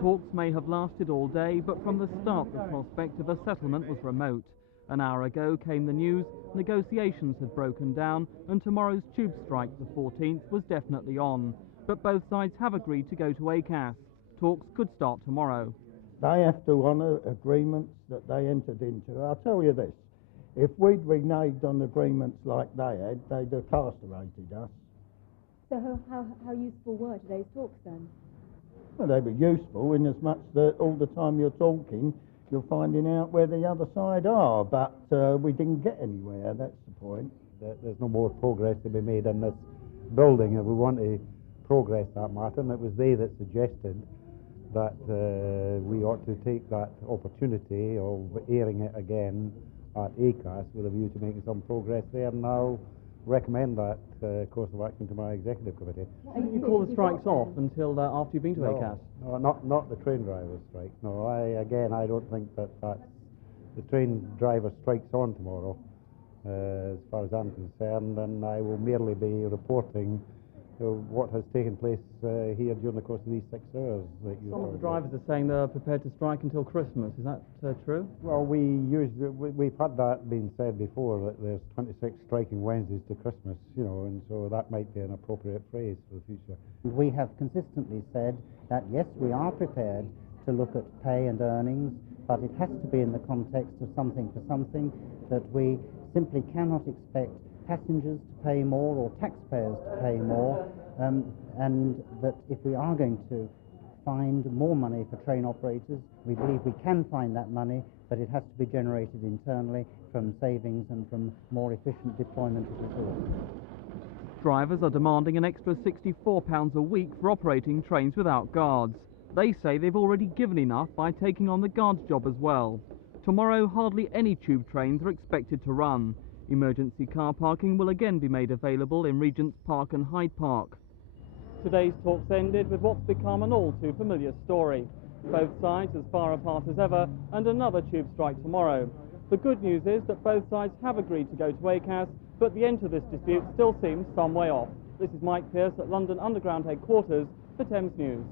talks may have lasted all day, but from the start the prospect of a settlement was remote. An hour ago came the news negotiations had broken down and tomorrow's tube strike, the 14th, was definitely on. But both sides have agreed to go to ACAS. Talks could start tomorrow. They have to honour agreements that they entered into. I'll tell you this, if we'd reneged on agreements like they had, they'd have incarcerated us. So how useful were today's talks then? Well, they were useful in as much that all the time you're talking, you're finding out where the other side are, but we didn't get anywhere, that's the point. There's no more progress to be made in this building if we want to progress that matter, and it was they that suggested that we ought to take that opportunity of airing it again at ACAS with a view to making some progress there, and I'll recommend that course of action to my executive committee. Didn't you call the strikes off until after you've been to ACAS? No, not the train drivers' strike. No, I don't think that the train driver strike's on tomorrow, as far as I'm concerned, and I will merely be reporting what has taken place here during the course of these 6 hours. Some of the drivers are saying they're prepared to strike until Christmas. Is that true? Well, we've had that being said before, that there's 26 striking Wednesdays to Christmas, and so that might be an appropriate phrase for the future. We have consistently said that yes, we are prepared to look at pay and earnings, but it has to be in the context of something for something, that we simply cannot expect passengers to pay more or taxpayers to pay more, and that if we are going to find more money for train operators, we believe we can find that money, but it has to be generated internally from savings and from more efficient deployment of resources. Drivers are demanding an extra £64 a week for operating trains without guards. They say they've already given enough by taking on the guards job as well. Tomorrow, hardly any tube trains are expected to run. Emergency car parking will again be made available in Regent's Park and Hyde Park. Today's talks ended with what's become an all too familiar story. Both sides as far apart as ever, and another tube strike tomorrow. The good news is that both sides have agreed to go to ACAS, but the end to this dispute still seems some way off. This is Mike Pearce at London Underground headquarters for Thames News.